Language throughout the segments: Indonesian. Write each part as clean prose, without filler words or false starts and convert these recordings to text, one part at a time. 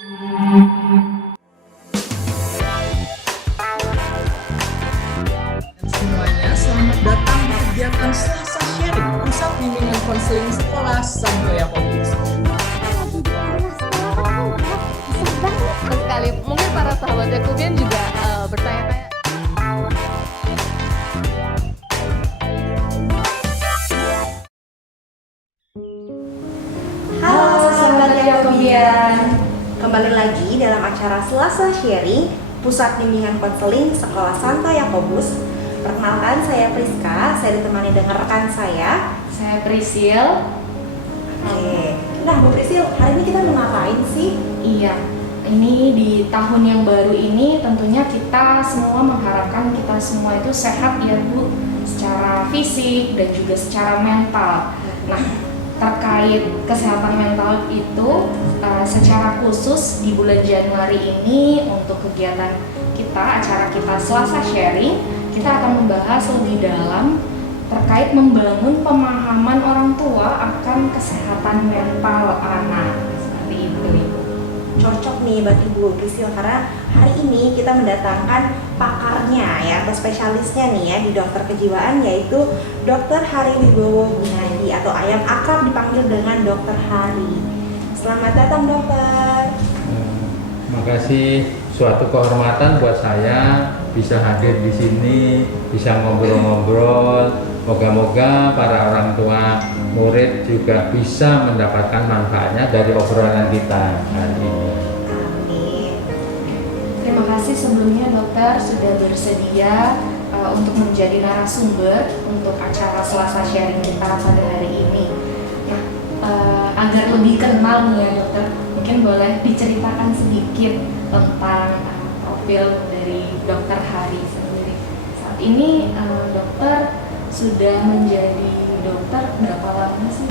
Semuanya, selamat datang di kegiatan Selasa Sharing, Pusat Bimbingan Konseling Sekolah Santo Yakobus. Sekali, mungkin para sahabat Yakobian juga bertanya-tanya. Halo sahabat Yakobian, kembali lagi dalam acara Selasa Sharing Pusat Bimbingan Konseling Sekolah Santo Yakobus. Perkenalkan, saya Priska, saya ditemani dengan rekan saya Prisil. Oke, nah Bu Prisil, hari ini kita mau ngapain sih? Iya, ini di tahun yang baru ini tentunya kita semua mengharapkan kita semua itu sehat ya Bu, secara fisik dan juga secara mental. Nah, terkait kesehatan mental itu secara khusus di bulan Januari ini untuk kegiatan kita, acara kita Selasa Sharing, kita akan membahas lebih dalam terkait membangun pemahaman orang tua akan kesehatan mental anak. Seperti itu Ibu. Cocok nih buat Ibu Prisil, karena hari ini kita mendatangkan pakarnya ya, atau spesialisnya nih ya di dokter kejiwaan, yaitu Dr. Hari Wibowo Gunadi atau yang akrab dipanggil dengan Dr. Hari. Selamat datang dokter. Terima kasih, suatu kehormatan buat saya bisa hadir di sini, bisa ngobrol-ngobrol. Moga-moga para orang tua murid juga bisa mendapatkan manfaatnya dari obrolan kita hari ini. Amin. Terima kasih sebelumnya dokter sudah bersedia untuk menjadi narasumber untuk acara Selasa Sharing kita pada hari ini. Nah, agar lebih kenal nih ya dokter, mungkin boleh diceritakan sedikit tentang profil dari Dokter Hari sendiri. Saat ini dokter sudah menjadi dokter berapa lama sih?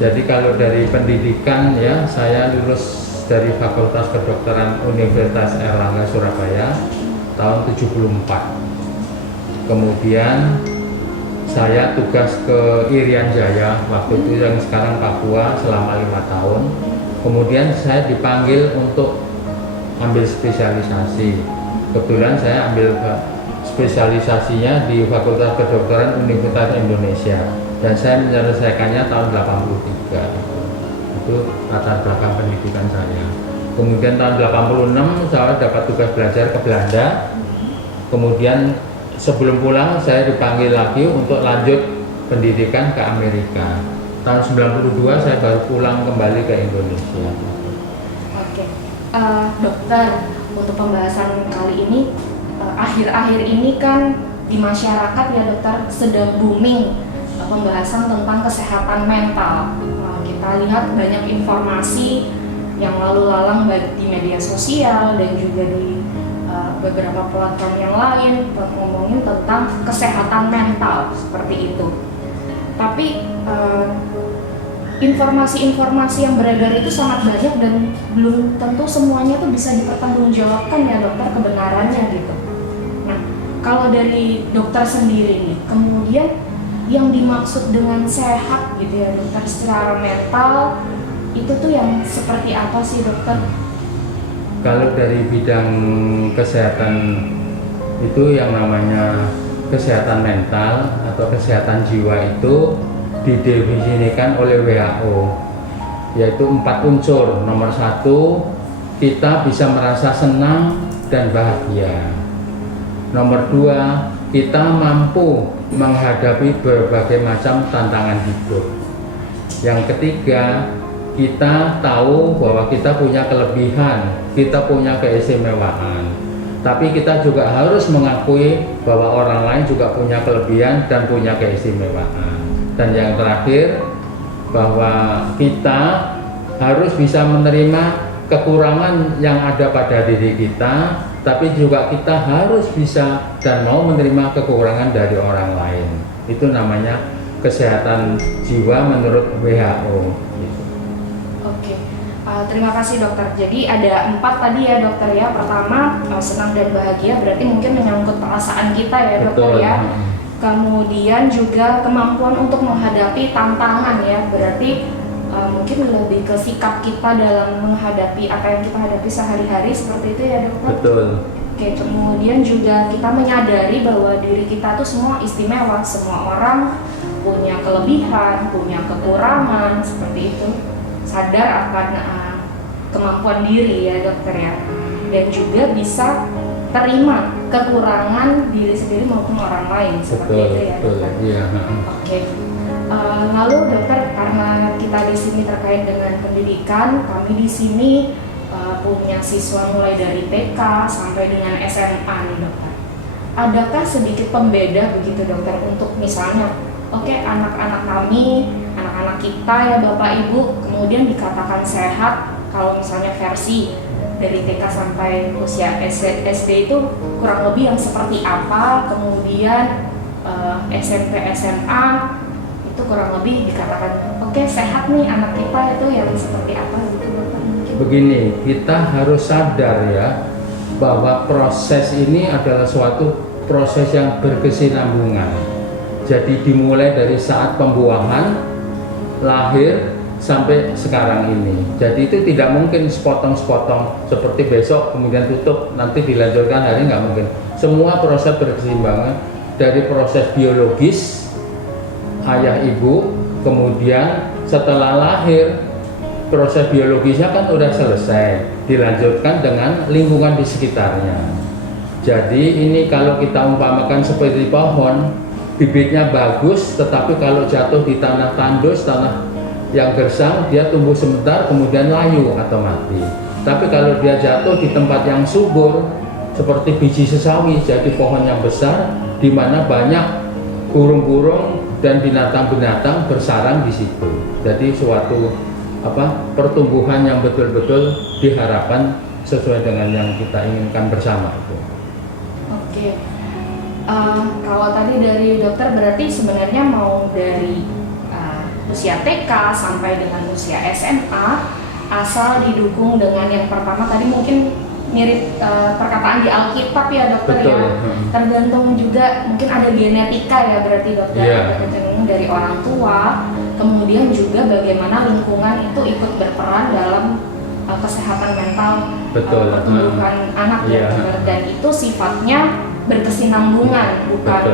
Jadi kalau dari pendidikan ya, saya lulus dari Fakultas Kedokteran Universitas Airlangga Surabaya tahun 74. Kemudian saya tugas ke Irian Jaya waktu itu yang sekarang Papua selama 5 tahun. Kemudian saya dipanggil untuk ambil spesialisasi. Kebetulan saya ambil spesialisasinya di Fakultas Kedokteran Universitas Indonesia dan saya menyelesaikannya tahun 83. Itu latar belakang pendidikan saya. Kemudian tahun 86 saya dapat tugas belajar ke Belanda. Kemudian sebelum pulang saya dipanggil lagi untuk lanjut pendidikan ke Amerika. Tahun 92 saya baru pulang kembali ke Indonesia. Oke, dokter, untuk pembahasan kali ini akhir-akhir ini kan di masyarakat ya dokter sedang booming pembahasan tentang kesehatan mental. Kita lihat banyak informasi yang lalu lalang baik di media sosial dan juga di beberapa platform yang lain ngomongin tentang kesehatan mental seperti itu. Tapi informasi-informasi yang beredar itu sangat banyak dan belum tentu semuanya tuh bisa dipertanggungjawabkan ya dokter kebenarannya gitu. Nah, kalau dari dokter sendiri nih, kemudian yang dimaksud dengan sehat gitu ya dokter secara mental itu tuh yang seperti apa sih dokter? Kalau dari bidang kesehatan itu yang namanya kesehatan mental atau kesehatan jiwa itu didefinisikan oleh WHO, yaitu 4 unsur. Nomor 1, kita bisa merasa senang dan bahagia. Nomor 2, kita mampu menghadapi berbagai macam tantangan hidup. Yang ketiga, kita tahu bahwa kita punya kelebihan, kita punya keistimewaan. Tapi kita juga harus mengakui bahwa orang lain juga punya kelebihan dan punya keistimewaan. Dan yang terakhir, bahwa kita harus bisa menerima kekurangan yang ada pada diri kita, tapi juga kita harus bisa dan mau menerima kekurangan dari orang lain. Itu namanya kesehatan jiwa menurut WHO. Oke, terima kasih dokter. Jadi ada 4 tadi ya dokter ya. Pertama, senang dan bahagia berarti mungkin menyangkut perasaan kita ya dokter. Betul. Ya. Kemudian juga kemampuan untuk menghadapi tantangan ya, berarti mungkin lebih ke sikap kita dalam menghadapi apa yang kita hadapi sehari-hari, seperti itu ya dokter? Betul. Oke, kemudian juga kita menyadari bahwa diri kita tuh semua istimewa, semua orang punya kelebihan, punya kekurangan, seperti itu. Sadar akan kemampuan diri ya dokter ya, dan juga bisa terima kekurangan diri sendiri maupun orang lain, seperti itu ya dokter. Iya. Oke. Lalu dokter, karena kita di sini terkait dengan pendidikan, kami di sini punya siswa mulai dari TK sampai dengan SMA nih dokter. Adakah sedikit pembeda begitu dokter untuk misalnya, oke, anak-anak kami, anak-anak kita ya Bapak Ibu, kemudian dikatakan sehat kalau misalnya versi dari TK sampai usia SD itu kurang lebih yang seperti apa, kemudian SMP SMA itu kurang lebih dikatakan oke, sehat nih anak kita, itu yang seperti apa gitu dokter? Begini, kita harus sadar ya bahwa proses ini adalah suatu proses yang berkesinambungan. Jadi dimulai dari saat pembuahan, lahir sampai sekarang ini. Jadi itu tidak mungkin sepotong-sepotong seperti besok kemudian tutup nanti dilanjutkan hari, nggak mungkin. Semua proses berkesinambungan dari proses biologis ayah ibu, kemudian setelah lahir proses biologisnya kan udah selesai, dilanjutkan dengan lingkungan di sekitarnya. Jadi ini kalau kita umpamakan seperti pohon, bibitnya bagus, tetapi kalau jatuh di tanah tandus, tanah yang gersang, dia tumbuh sebentar kemudian layu atau mati. Tapi kalau dia jatuh di tempat yang subur seperti biji sesawi, jadi pohon yang besar di mana banyak burung-burung dan binatang-binatang bersarang di situ. Jadi suatu pertumbuhan yang betul-betul diharapkan sesuai dengan yang kita inginkan bersama itu. Oke. Kalau tadi dari dokter berarti sebenarnya mau dari usia TK sampai dengan usia SMA, asal didukung dengan yang pertama tadi mungkin mirip perkataan di Alkitab ya dokter. Betul. Ya. Tergantung juga mungkin ada genetika ya berarti dokter. Yeah. Tergantung dari orang tua, kemudian juga bagaimana lingkungan itu ikut berperan dalam kesehatan mental pertumbuhan anak ya dokter. Dan itu sifatnya berkesinambungan, bukan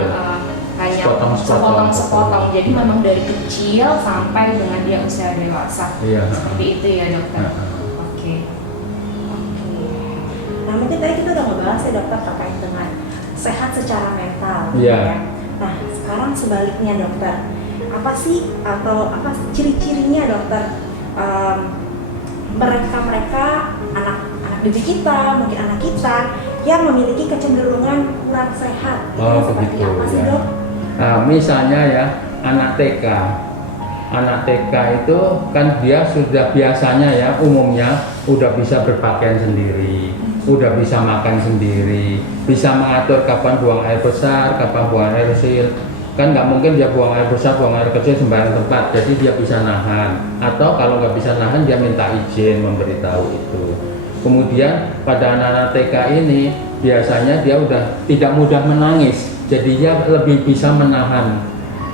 hanya sepotong-sepotong. Jadi memang dari kecil sampai dengan dia usia dewasa. Seperti itu ya dokter. Oke. Nah mungkin tadi kita udah ngebahas ya dokter terkait dengan sehat secara mental. Iya. Ya. Nah sekarang sebaliknya dokter, apa sih atau apa ciri-cirinya dokter mereka anak didik kita, mungkin anak kita yang memiliki kecenderungan kurang sehat, itu seperti begitu, apa sih ya. dok? Nah, misalnya ya anak TK itu kan dia sudah biasanya ya umumnya udah bisa berpakaian sendiri, udah bisa makan sendiri, bisa mengatur kapan buang air besar, kapan buang air kecil. Kan nggak mungkin dia buang air besar, buang air kecil sembarang tempat, jadi dia bisa nahan. Atau kalau nggak bisa nahan dia minta izin memberitahu itu. Kemudian pada anak-anak TK ini biasanya dia udah tidak mudah menangis, jadi dia lebih bisa menahan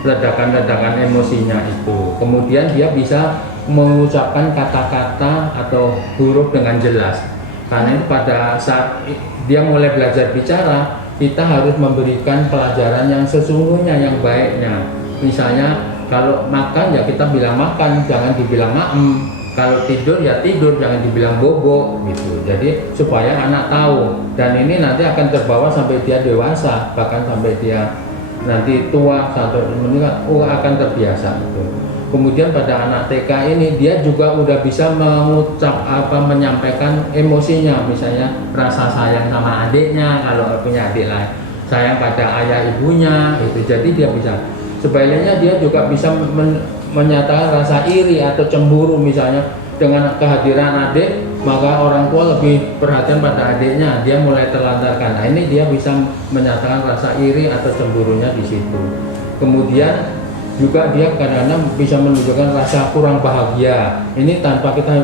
ledakan-ledakan emosinya itu. Kemudian dia bisa mengucapkan kata-kata atau huruf dengan jelas. Karena itu pada saat dia mulai belajar bicara, kita harus memberikan pelajaran yang sesungguhnya, yang baiknya. Misalnya kalau makan ya kita bilang makan, jangan dibilang maem. Kalau tidur ya tidur, jangan dibilang bobo gitu. Jadi supaya anak tahu, dan ini nanti akan terbawa sampai dia dewasa, bahkan sampai dia nanti tua sampai meninggal, akan terbiasa itu. Kemudian pada anak TK ini dia juga udah bisa menyampaikan emosinya, misalnya rasa sayang sama adiknya kalau punya adik lain, sayang pada ayah ibunya itu. Jadi dia bisa, sebaliknya dia juga bisa menyatakan rasa iri atau cemburu, misalnya dengan kehadiran adik maka orang tua lebih perhatian pada adiknya, dia mulai terlantarkan. Nah ini dia bisa menyatakan rasa iri atau cemburunya di situ. Kemudian juga dia kadang-kadang bisa menunjukkan rasa kurang bahagia, ini tanpa kita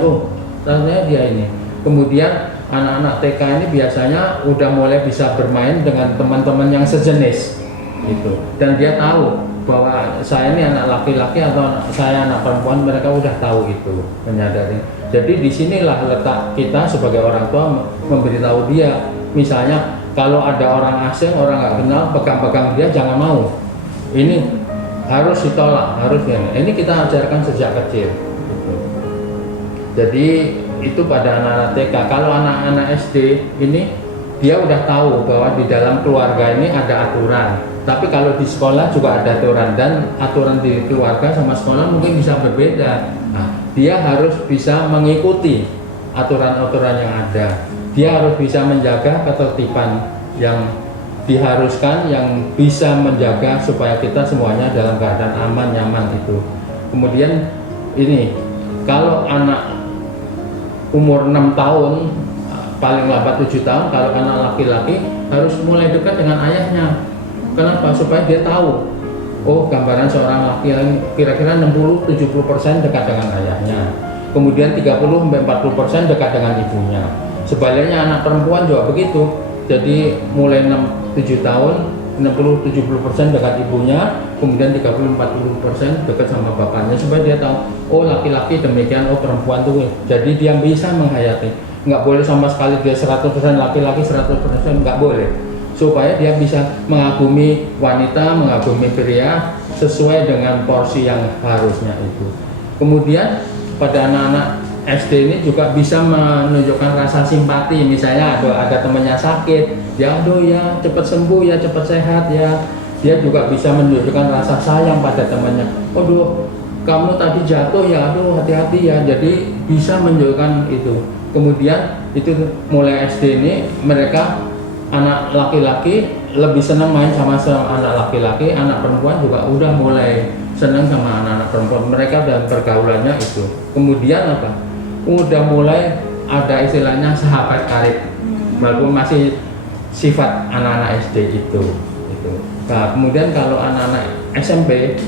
rasanya dia ini. Kemudian anak-anak TK ini biasanya udah mulai bisa bermain dengan teman-teman yang sejenis gitu, dan dia tahu bahwa saya ini anak laki-laki atau saya anak perempuan, mereka udah tahu itu, menyadari. Jadi disinilah letak kita sebagai orang tua memberitahu dia. Misalnya kalau ada orang asing, orang nggak kenal, pegang-pegang dia jangan mau. Ini harus ditolak, harus ini kita ajarkan sejak kecil. Gitu. Jadi itu pada anak-anak TK. Kalau anak-anak SD ini dia udah tahu bahwa di dalam keluarga ini ada aturan. Tapi kalau di sekolah juga ada aturan, dan aturan di keluarga sama sekolah mungkin bisa berbeda. Nah, dia harus bisa mengikuti aturan-aturan yang ada. Dia harus bisa menjaga ketertiban yang diharuskan, yang bisa menjaga supaya kita semuanya dalam keadaan aman, nyaman itu. Kemudian ini, kalau anak umur 6 tahun, paling lambat 7 tahun, kalau anak laki-laki harus mulai dekat dengan ayahnya. Kenapa? Supaya dia tahu, oh gambaran seorang laki-laki kira-kira 60-70% dekat dengan ayahnya. Kemudian 30-40% dekat dengan ibunya. Sebaliknya anak perempuan juga begitu. Jadi mulai 6-7 tahun 60-70% dekat ibunya, kemudian 30-40% dekat sama bapaknya, supaya dia tahu, oh laki-laki demikian, oh perempuan tuh. Jadi dia bisa menghayati. Nggak boleh sama sekali dia 100% laki-laki, 100% nggak boleh. Supaya dia bisa mengagumi wanita, mengagumi pria sesuai dengan porsi yang harusnya itu. Kemudian pada anak-anak SD ini juga bisa menunjukkan rasa simpati. Misalnya ada temannya sakit, ya aduh ya cepat sembuh ya, cepat sehat ya. Dia juga bisa menunjukkan rasa sayang pada temannya. Aduh kamu tadi jatuh ya, aduh hati-hati ya. Jadi bisa menunjukkan itu. Kemudian itu mulai SD ini mereka anak laki-laki lebih senang main sama anak laki-laki, anak perempuan juga udah mulai senang sama anak-anak perempuan. Mereka dalam pergaulannya itu. Kemudian apa? Udah mulai ada istilahnya sahabat karib, walaupun masih sifat anak-anak SD itu. Nah, kemudian kalau anak-anak SMP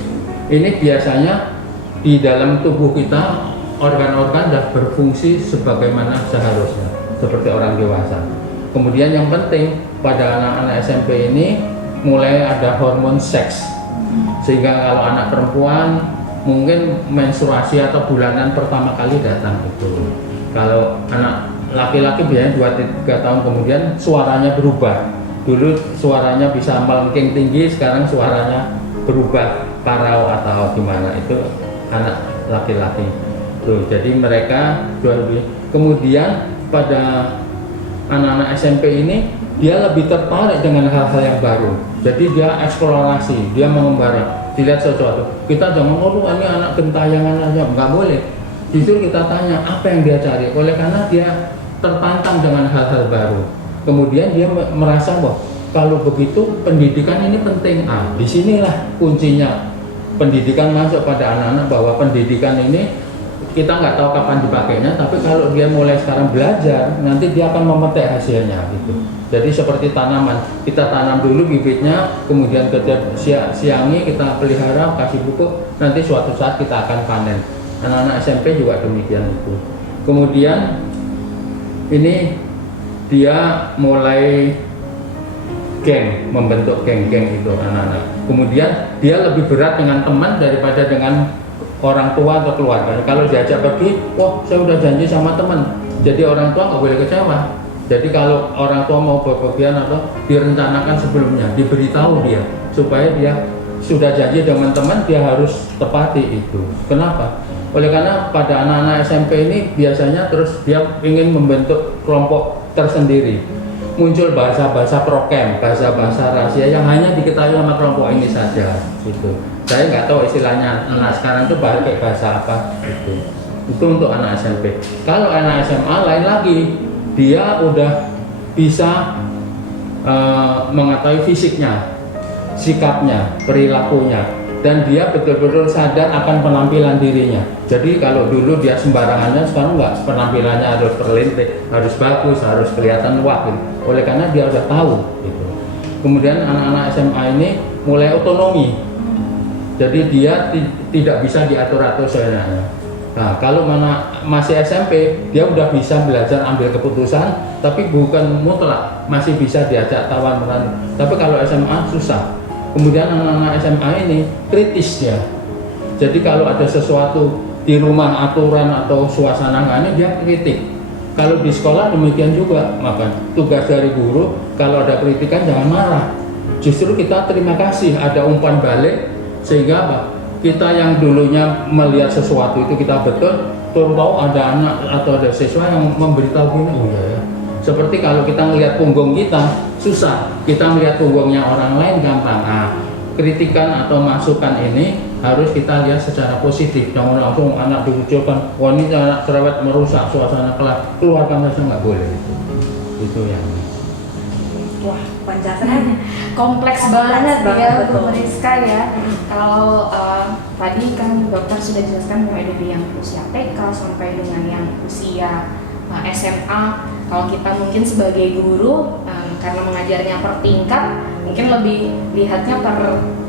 ini biasanya di dalam tubuh kita organ-organ sudah berfungsi sebagaimana seharusnya, seperti orang dewasa. Kemudian yang penting pada anak-anak SMP ini mulai ada hormon seks, sehingga kalau anak perempuan mungkin menstruasi atau bulanan pertama kali datang itu. Kalau anak laki-laki biasanya 2-3 tahun kemudian suaranya berubah. Dulu suaranya bisa melengking tinggi, sekarang suaranya berubah parau atau gimana, itu anak laki-laki. Tuh, jadi mereka kemudian pada anak-anak SMP ini dia lebih tertarik dengan hal-hal yang baru. Jadi dia eksplorasi, dia mengembara, dilihat sesuatu. Kita jangan ini anak gentayangan aja, nggak boleh. Justru kita tanya apa yang dia cari. Oleh karena dia tertantang dengan hal-hal baru. Kemudian dia merasa bahwa kalau begitu pendidikan ini penting. Ah, disinilah kuncinya. Pendidikan masuk pada anak-anak, bahwa pendidikan ini kita nggak tahu kapan dipakainya, tapi kalau dia mulai sekarang belajar, nanti dia akan memetik hasilnya gitu. Jadi seperti tanaman, kita tanam dulu bibitnya, kemudian kita siangi, kita pelihara, kasih pupuk, nanti suatu saat kita akan panen. Anak-anak SMP juga demikian itu. Kemudian ini dia mulai geng, membentuk geng-geng itu anak-anak. Kemudian dia lebih berat dengan teman daripada dengan orang tua atau keluarga. Kalau diajak pergi, wah saya udah janji sama teman, jadi orang tua nggak boleh kecewa. Jadi kalau orang tua mau bepergian atau direncanakan sebelumnya, diberitahu dia, supaya dia sudah janji dengan teman, dia harus tepati itu. Kenapa? Oleh karena pada anak-anak SMP ini biasanya terus dia ingin membentuk kelompok tersendiri. Muncul bahasa-bahasa prokem, bahasa-bahasa rahasia yang hanya diketahui sama kelompok ini saja gitu. Saya nggak tahu istilahnya anak sekarang itu pakai bahasa apa gitu. Itu untuk anak SMP. Kalau anak SMA lain lagi, dia udah bisa mengetahui fisiknya, sikapnya, perilakunya, dan dia betul-betul sadar akan penampilan dirinya. Jadi kalau dulu dia sembarangannya, sekarang nggak, penampilannya harus terlintik, harus bagus, harus kelihatan wah gitu. Oleh karena dia udah tahu gitu. Kemudian anak-anak SMA ini mulai otonomi. Jadi dia tidak bisa diatur-atur seenaknya. Nah, kalau masih SMP, dia udah bisa belajar ambil keputusan, tapi bukan mutlak, masih bisa diajak tawar-menawar. Tapi kalau SMA susah. Kemudian anak-anak SMA ini kritis ya. Jadi kalau ada sesuatu di rumah aturan atau suasana nggak ini dia kritik. Kalau di sekolah demikian juga, maka tugas dari guru kalau ada kritikan jangan marah. Justru kita terima kasih ada umpan balik sehingga apa? Kita yang dulunya melihat sesuatu itu kita betul, tahu ada anak atau ada siswa yang memberitahu gini, oh ya. Seperti kalau kita melihat punggung kita susah, kita melihat punggungnya orang lain gampang. Nah, kritikan atau masukan ini harus kita lihat secara positif. Jangan langsung anak dikucilkan, wah ini anak cerewet merusak suasana kelas, keluarkan saja nggak boleh. Itu yang. Wah, penjelasannya Kompleks banget banget, ya betul. Bu Rizka ya. Kalau tadi kan dokter sudah jelaskan mulai dari yang usia TK sampai dengan yang usia SMA. Kalau kita mungkin sebagai guru karena mengajarnya per tingkat, mungkin lebih lihatnya per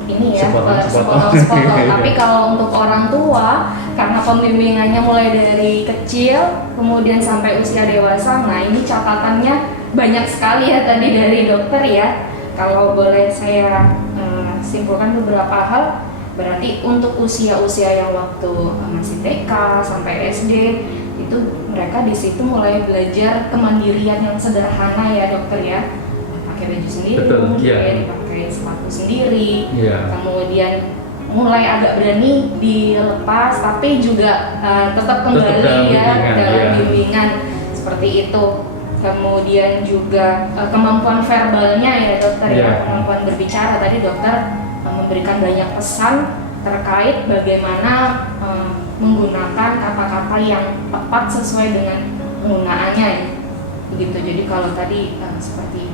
ini ya, per sepotong-sepotong. Tapi kalau untuk orang tua, karena pembimbingannya mulai dari kecil kemudian sampai usia dewasa, nah ini catatannya banyak sekali ya tadi dari dokter ya. Kalau boleh saya simpulkan beberapa hal, berarti untuk usia-usia yang waktu masih TK sampai SD itu mereka di situ mulai belajar kemandirian yang sederhana ya dokter ya, pakai baju sendiri, dipakai sepatu sendiri, kemudian mulai agak berani dilepas tapi juga tetap kembali dalam bimbingan seperti itu. Kemudian juga kemampuan verbalnya ya dokter ya, kemampuan berbicara. Tadi dokter memberikan banyak pesan terkait bagaimana menggunakan kata-kata yang tepat sesuai dengan penggunaannya ya. Begitu. Jadi kalau tadi seperti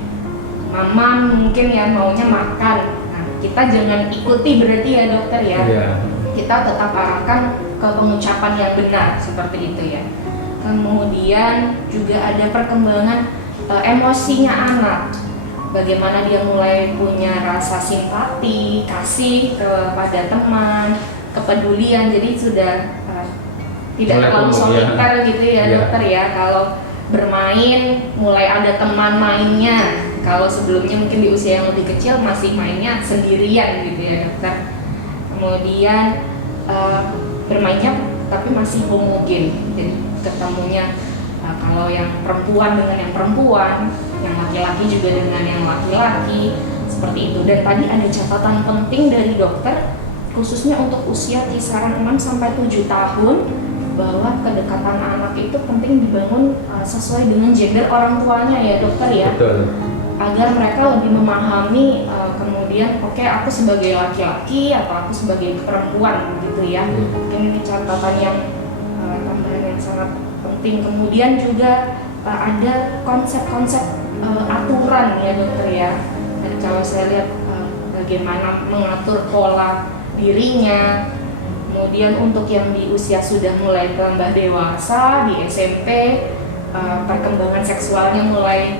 mama mungkin ya maunya makan, nah kita jangan ikuti berarti ya dokter ya. Kita tetap arahkan ke pengucapan yang benar seperti itu ya. Kemudian juga ada perkembangan emosinya anak, bagaimana dia mulai punya rasa simpati, kasih kepada teman, kepedulian. Jadi sudah tidak terlalu soliter gitu ya dokter ya. Kalau bermain mulai ada teman mainnya. Kalau sebelumnya mungkin di usia yang lebih kecil masih mainnya sendirian gitu ya dokter. Kemudian bermainnya tapi masih homogen. Jadi ketemunya kalau yang perempuan dengan yang perempuan, yang laki-laki juga dengan yang laki-laki, seperti itu. Dan tadi ada catatan penting dari dokter khususnya untuk usia kisaran 6-7 tahun, bahwa kedekatan anak itu penting dibangun sesuai dengan gender orang tuanya ya dokter ya. Betul. Agar mereka lebih memahami kemudian oke, aku sebagai laki-laki atau aku sebagai perempuan gitu ya. Mungkin ini catatan yang tambahan yang sangat penting. Kemudian juga ada konsep-konsep aturan ya dokter ya. Dan kalau saya lihat bagaimana mengatur pola dirinya. Kemudian untuk yang di usia sudah mulai tambah dewasa, di SMP, perkembangan seksualnya mulai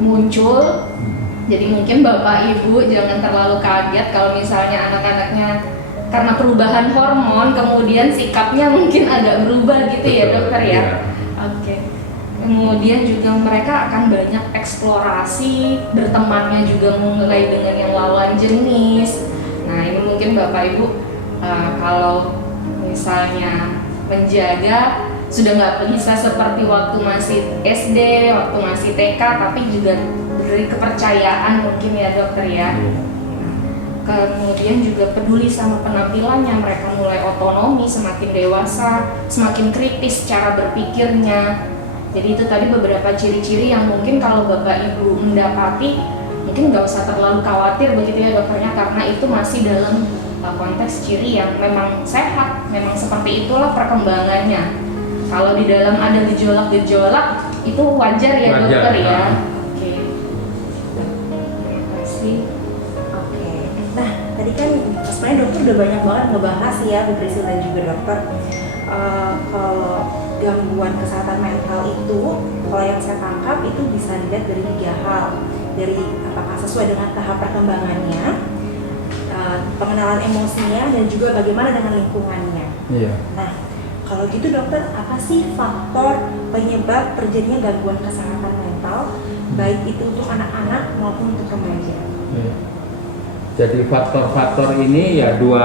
muncul. Jadi mungkin Bapak Ibu jangan terlalu kaget kalau misalnya anak-anaknya karena perubahan hormon kemudian sikapnya mungkin agak berubah gitu. Betul, ya dokter ya. Oke. Kemudian juga mereka akan banyak eksplorasi, bertemannya juga mulai dengan yang lawan jenis. Nah ini mungkin Bapak Ibu kalau misalnya menjaga sudah nggak bisa seperti waktu masih SD, waktu masih TK, tapi juga dari kepercayaan mungkin ya dokter ya. Kemudian juga peduli sama penampilannya, mereka mulai otonomi, semakin dewasa, semakin kritis cara berpikirnya. Jadi itu tadi beberapa ciri-ciri yang mungkin kalau Bapak Ibu mendapati, mungkin nggak usah terlalu khawatir begitu ya dokternya, karena itu masih dalam konteks ciri yang memang sehat, memang seperti itulah perkembangannya. Kalau di dalam ada gejolak-gejolak itu wajar ya dokter ya. Oke. Terima kasih. Oke. Nah, tadi kan sebenarnya dokter udah banyak banget ngebahas ya, Bu Priscil dan juga dokter. Kalau gangguan kesehatan mental itu, kalau yang saya tangkap itu bisa dilihat dari 3 hal. Dari apakah sesuai dengan tahap perkembangannya, pengenalan emosinya, dan juga bagaimana dengan lingkungannya. Iya. Nah, kalau gitu dokter, apa sih faktor penyebab terjadinya gangguan kesehatan mental, baik itu untuk anak-anak maupun untuk remaja? Jadi faktor-faktor ini ya dua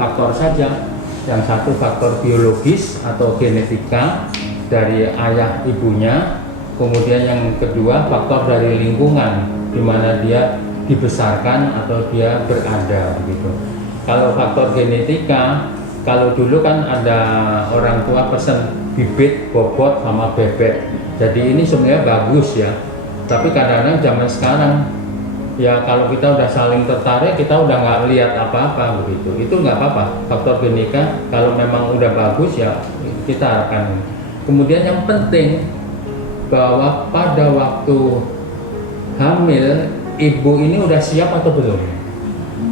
faktor saja. Yang satu faktor biologis atau genetika dari ayah ibunya, kemudian yang kedua faktor dari lingkungan di mana dia dibesarkan atau dia berada gitu. Kalau faktor genetika, kalau dulu kan ada orang tua pesen bibit, bobot sama bebek. Jadi ini sebenarnya bagus ya. Tapi kadang-kadang zaman sekarang ya kalau kita udah saling tertarik, kita udah nggak lihat apa-apa begitu. Itu nggak apa-apa. Faktor genetika kalau memang udah bagus ya kita akan. Kemudian yang penting bahwa pada waktu hamil ibu ini udah siap atau belum.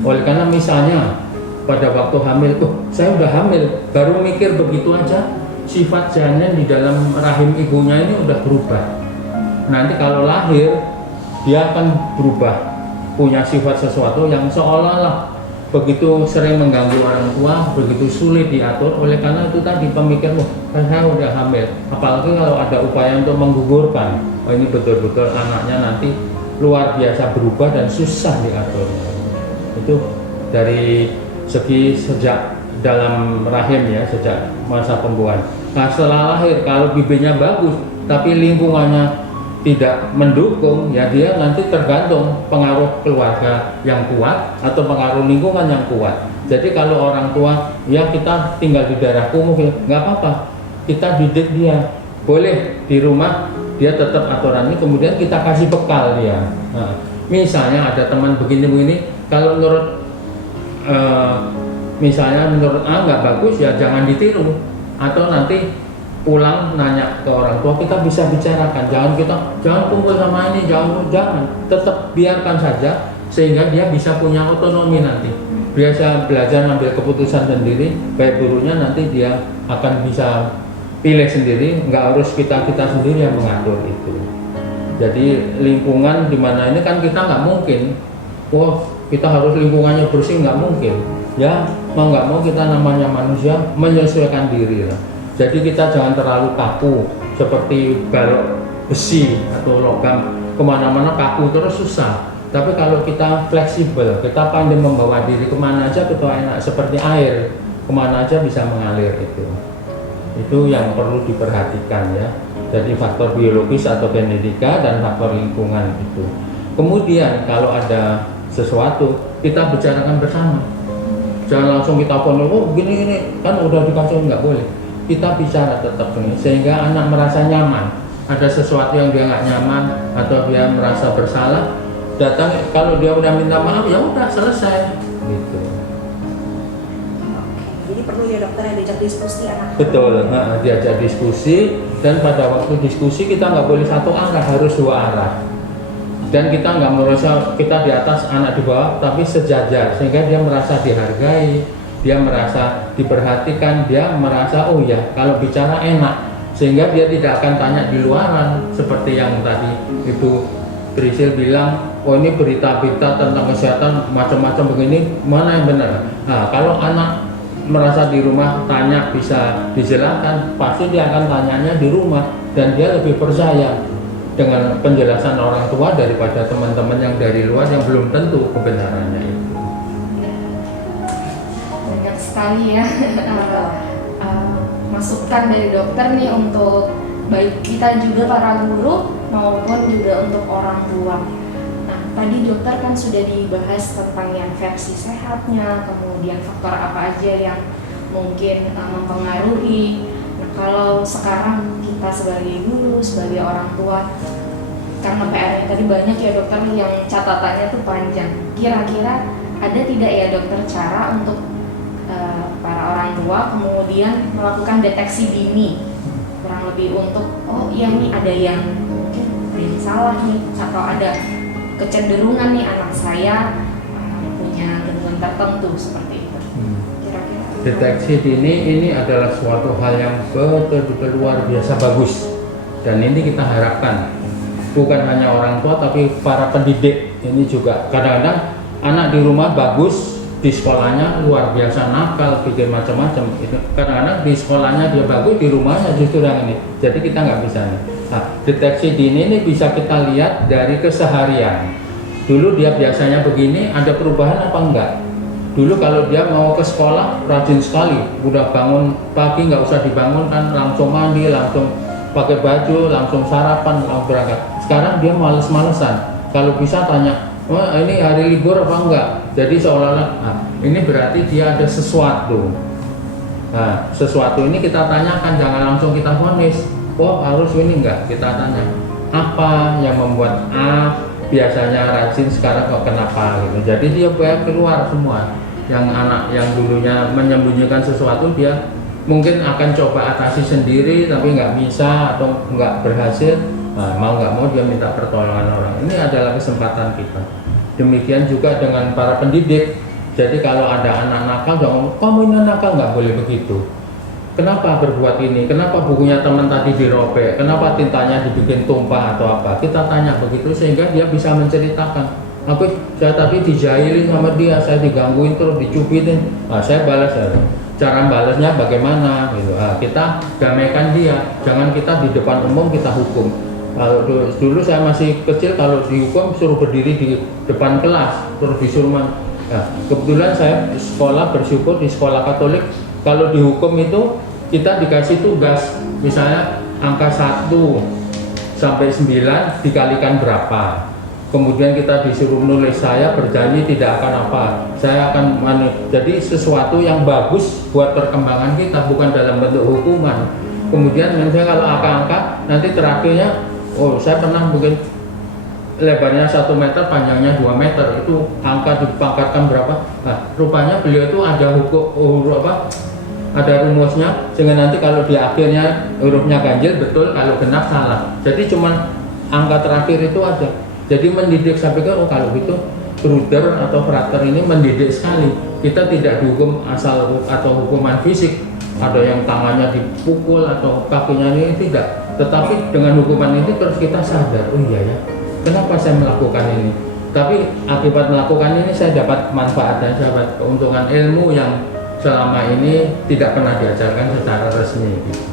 Oleh karena misalnya pada waktu hamil, saya udah hamil, baru mikir begitu aja, sifat janin di dalam rahim ibunya ini udah berubah. Nanti kalau lahir dia akan berubah, punya sifat sesuatu yang seolah-olah begitu sering mengganggu orang tua, begitu sulit diatur. Oleh karena itu tadi pemikir, kan saya udah hamil, apalagi kalau ada upaya untuk menggugurkan, ini betul-betul anaknya nanti luar biasa berubah dan susah diatur. Itu dari segi sejak dalam rahim ya, sejak masa pembuahan. Nah setelah lahir kalau bibirnya bagus tapi lingkungannya tidak mendukung, ya dia nanti tergantung pengaruh keluarga yang kuat atau pengaruh lingkungan yang kuat. Jadi kalau orang tua, ya kita tinggal di daerah kumuh, ya nggak apa-apa, kita didik dia, boleh di rumah dia tetap aturan ini, kemudian kita kasih bekal dia. Nah, misalnya ada teman begini-begini, kalau menurut misalnya menurut A nggak bagus, ya jangan ditiru, atau nanti pulang nanya ke orang tua, kita bisa bicarakan, jangan kumpul sama ini, jangan, tetap biarkan saja sehingga dia bisa punya otonomi nanti, biasa belajar ngambil keputusan sendiri, baik buruknya nanti dia akan bisa pilih sendiri, nggak harus kita sendiri yang mengatur itu. Jadi lingkungan di mana ini kan kita nggak mungkin, kita harus lingkungannya bersih, nggak mungkin, ya mau nggak mau kita namanya manusia menyesuaikan diri lah. Jadi kita jangan terlalu kaku seperti balok besi atau logam, kemana-mana kaku terus susah. Tapi kalau kita fleksibel, kita pandai membawa diri kemana aja kita enak, seperti air, kemana aja bisa mengalir itu. Itu yang perlu diperhatikan ya. Jadi faktor biologis atau genetika dan faktor lingkungan itu. Kemudian kalau ada sesuatu kita bicarakan bersama. Jangan langsung kita pondok, gini kan udah dikasih, nggak boleh. Kita bicara tetap sehingga anak merasa nyaman. Ada sesuatu yang dia nggak nyaman atau dia merasa bersalah, datang, kalau dia udah minta maaf ya udah selesai gitu. Jadi perlu ya dokter yang diajak diskusi anak. Betul, diajak diskusi, dan pada waktu diskusi kita nggak boleh satu arah, harus dua arah. Dan kita nggak merasa kita di atas anak di bawah, tapi sejajar sehingga dia merasa dihargai, dia merasa diperhatikan, dia merasa oh ya kalau bicara enak, sehingga dia tidak akan tanya di luaran seperti yang tadi Ibu Trisil bilang, oh ini berita-berita tentang kesehatan macam-macam begini, mana yang benar? Nah kalau anak merasa di rumah tanya bisa dijelaskan, pasti dia akan tanyanya di rumah, dan dia lebih percaya dengan penjelasan orang tua daripada teman-teman yang dari luar yang belum tentu kebenarannya itu. Banyak sekali ya masukan dari dokter nih untuk baik kita juga para guru maupun juga untuk orang tua. Nah tadi dokter kan sudah dibahas tentang yang versi sehatnya, kemudian faktor apa aja yang mungkin mempengaruhi. Nah kalau sekarang kita sebagai guru, sebagai orang tua, karena PR-nya tadi banyak ya dokter, yang catatannya tuh panjang. Kira-kira ada tidak ya dokter cara untuk para orang tua kemudian melakukan deteksi dini, kurang lebih untuk oh iya nih ada yang mungkin ada yang salah nih, atau ada kecenderungan nih anak saya punya gangguan tertentu seperti itu. Kira-kira Deteksi dini ini adalah suatu hal yang betul-betul luar biasa bagus, dan ini kita harapkan bukan hanya orang tua tapi para pendidik ini juga. Kadang-kadang anak di rumah bagus, di sekolahnya luar biasa nakal, bikin macam-macam. Kadang-kadang di sekolahnya dia bagus, di rumahnya justru yang ini. Jadi kita nggak bisa. Nah, deteksi dini ini bisa kita lihat dari keseharian. Dulu dia biasanya begini, ada perubahan apa enggak? Dulu kalau dia mau ke sekolah rajin sekali, udah bangun pagi nggak usah dibangunkan, langsung mandi, langsung pakai baju, langsung sarapan, langsung berangkat. Sekarang dia males-malesan. Kalau bisa tanya, oh, ini hari libur apa enggak? Jadi seolah-olah, nah, ini berarti dia ada sesuatu. Nah, sesuatu ini kita tanyakan, jangan langsung kita vonis. Oh, harus ini enggak? Kita tanya, apa yang membuat biasanya rajin sekarang kok kenapa gitu. Jadi dia keluar semua. Yang anak yang dulunya menyembunyikan sesuatu, dia mungkin akan coba atasi sendiri tapi nggak bisa atau nggak berhasil. Nah, mau nggak mau dia minta pertolongan orang. Ini adalah kesempatan kita. Demikian juga dengan para pendidik. Jadi kalau ada anak nakal, jangan kamu ini nakal, nggak boleh begitu. Kenapa berbuat ini? Kenapa bukunya teman tadi dirobek? Kenapa tintanya dibikin tumpah atau apa? Kita tanya begitu sehingga dia bisa menceritakan. Aku saya tadi dijailin sama dia, saya digangguin terus, dicubitin. Nah, saya balas. Cara balasnya bagaimana? Gitu. Nah, kita damaikan dia. Jangan kita di depan umum kita hukum. Kalau dulu saya masih kecil, kalau dihukum suruh berdiri di depan kelas, terus disuruh. Nah, kebetulan saya sekolah, bersyukur di sekolah Katolik. Kalau dihukum itu kita dikasih tugas, misalnya angka 1 sampai 9 dikalikan berapa. Kemudian kita disuruh menulis, saya berjanji tidak akan apa, saya akan jadi sesuatu yang bagus buat perkembangan kita, bukan dalam bentuk hukuman. Kemudian misalnya kalau angka-angka, nanti terakhirnya, oh saya pernah bikin lebarnya 1 meter, panjangnya 2 meter, itu angka dipangkatkan berapa. Nah, rupanya beliau itu ada ada rumusnya, sehingga nanti kalau di akhirnya hurufnya ganjil betul, kalau genap salah. Jadi cuman angka terakhir itu ada. Jadi mendidik, saya pikir oh kalau gitu Bruder atau Frater ini mendidik sekali. Kita tidak dihukum asal atau hukuman fisik, ada yang tangannya dipukul atau kakinya ini, tidak. Tetapi dengan hukuman itu terus kita sadar, oh iya ya, kenapa saya melakukan ini? Tapi akibat melakukan ini saya dapat manfaat dan saya dapat keuntungan ilmu yang selama ini tidak pernah diajarkan secara resmi. Gitu.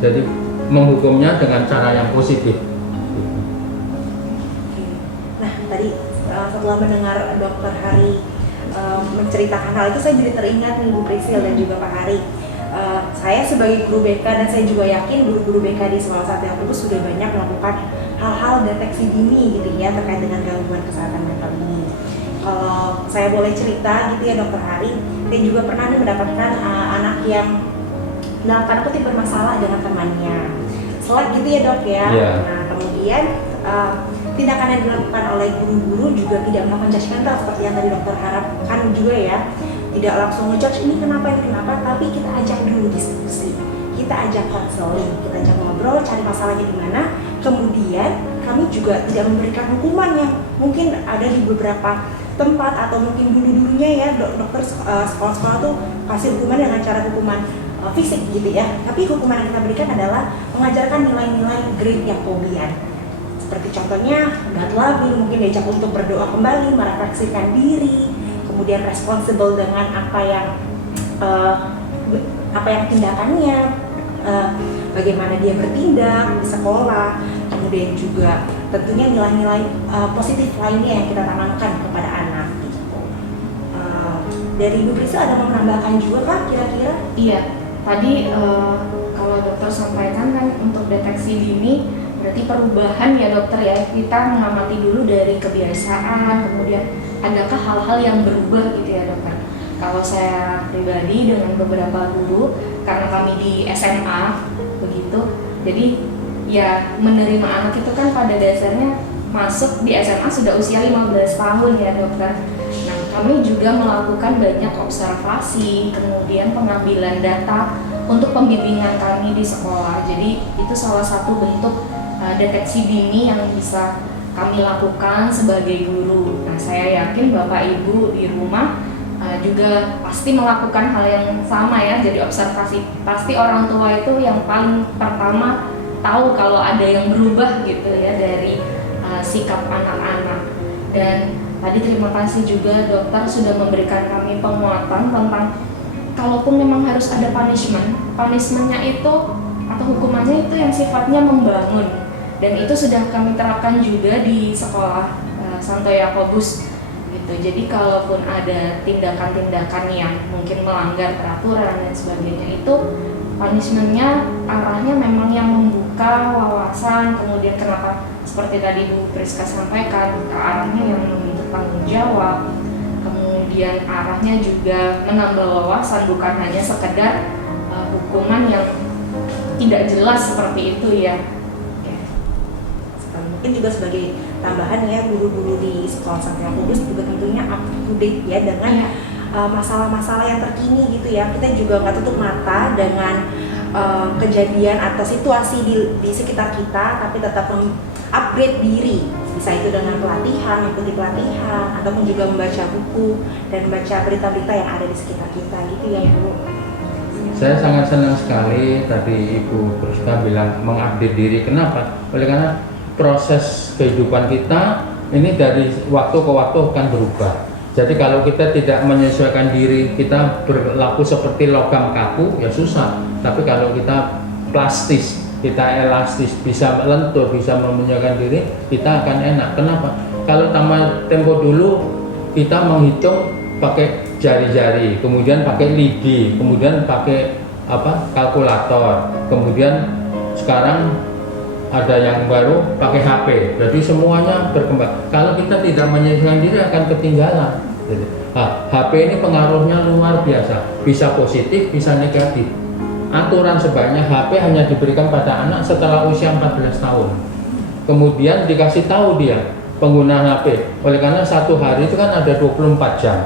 Jadi menghukumnya dengan cara yang positif. Gitu. Nah tadi setelah mendengar Dr. Hari menceritakan hal itu, saya jadi teringat nih Bu Prisil dan juga Pak Hari. Saya sebagai guru BK dan saya juga yakin guru-guru BK di Sekolah Satya Lubus sudah banyak melakukan hal-hal deteksi dini gitu ya terkait dengan gangguan kesehatan mental ini. Kalau saya boleh cerita gitu ya Dr. Hari, saya juga pernah mendapatkan anak yang dalam tanda kutip bermasalah dengan temannya. Selek gitu ya Dok ya. Yeah. Nah kemudian tindakan yang dilakukan oleh guru-guru juga tidak melakukan judgmental seperti yang tadi dokter harapkan juga ya. Tidak langsung ngejudge ini kenapa, tapi kita ajak dulu diskusi, kita ajak konseling, kita ajak ngobrol, cari masalahnya di mana. Kemudian kami juga tidak memberikan hukuman yang mungkin ada di beberapa tempat atau mungkin dulu-dulunya ya dokter sekolah-sekolah tuh kasih hukuman dengan cara hukuman fisik gitu ya. Tapi hukuman yang kita berikan adalah mengajarkan nilai-nilai grade Yakobian. Seperti contohnya God loving, mungkin diajak untuk berdoa kembali, merefleksikan diri, kemudian responsible dengan apa yang tindakannya, bagaimana dia bertindak di sekolah, kemudian juga tentunya nilai-nilai positif lainnya yang kita tanamkan kepada anak. Gitu. Dari Ibu Priscil ada mau menambahkan juga Kak kira-kira? Iya, tadi kalau dokter sampaikan kan untuk deteksi dini berarti perubahan ya dokter ya, kita mengamati dulu dari kebiasaan, kemudian adakah hal-hal yang berubah gitu ya dokter. Kalau saya pribadi dengan beberapa guru, karena kami di SMA begitu, jadi ya menerima anak itu kan pada dasarnya masuk di SMA sudah usia 15 tahun ya dokter. Nah kami juga melakukan banyak observasi, kemudian pengambilan data untuk pembimbingan kami di sekolah. Jadi itu salah satu bentuk deteksi dini yang bisa kami lakukan sebagai guru. Nah, saya yakin Bapak Ibu di rumah juga pasti melakukan hal yang sama ya. Jadi observasi, pasti orang tua itu yang paling pertama tahu kalau ada yang berubah gitu ya dari sikap anak-anak. Dan tadi terima kasih juga dokter sudah memberikan kami penguatan tentang kalaupun memang harus ada punishment-nya itu atau hukumannya itu yang sifatnya membangun. Dan itu sudah kami terapkan juga di sekolah Santo Yakobus gitu. Jadi kalaupun ada tindakan-tindakan yang mungkin melanggar peraturan dan sebagainya, itu punishment-nya arahnya memang yang membuka wawasan, kemudian kenapa seperti tadi Bu Priska sampaikan, arahnya yang membentuk tanggung jawab, kemudian arahnya juga menambah wawasan, bukan hanya sekedar hukuman yang tidak jelas seperti itu ya. Mungkin juga sebagai tambahan ya, guru-guru di sekolah Santo Yakobus juga tentunya up to date ya dengan masalah-masalah yang terkini gitu ya. Kita juga nggak tutup mata dengan kejadian atau situasi di sekitar kita, tapi tetap upgrade diri. Bisa itu dengan pelatihan, mengikuti pelatihan, ataupun juga membaca buku dan membaca berita-berita yang ada di sekitar kita gitu ya Bu. Saya sangat senang sekali tadi Ibu Priska bilang mengupdate diri. Kenapa? Oleh karena proses kehidupan kita ini dari waktu ke waktu akan berubah. Jadi kalau kita tidak menyesuaikan diri, kita berlaku seperti logam kaku, ya susah. Tapi kalau kita plastis, kita elastis, bisa lentur, bisa menyesuaikan diri, kita akan enak. Kenapa? Kalau tempo dulu kita menghitung pakai jari-jari, kemudian pakai lidi, kemudian pakai kalkulator, kemudian sekarang ada yang baru pakai HP. Jadi semuanya berkembang. Kalau kita tidak menyesuaikan diri akan ketinggalan. Jadi, HP ini pengaruhnya luar biasa. Bisa positif, bisa negatif. Aturan sebaiknya HP hanya diberikan pada anak setelah usia 14 tahun. Kemudian dikasih tahu dia penggunaan HP. Oleh karena satu hari itu kan ada 24 jam.